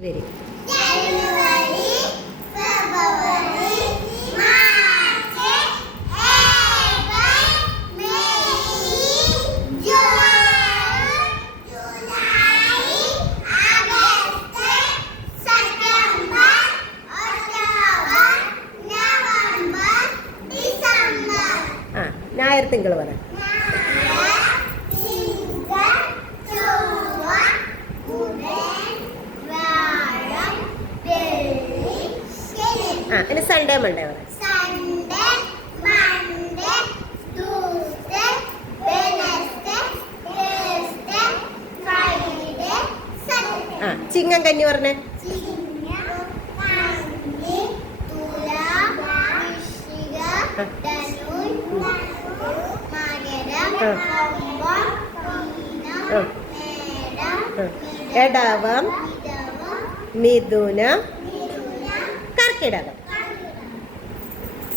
Very ഞായർ തിങ്കൾ പറ. ഇനി സൺഡേ മൺഡേ പറ. ചിങ്ങം കന്നി പറഞ്ഞേ. ഇടവം, മിഥുനം, കർക്കിടകം.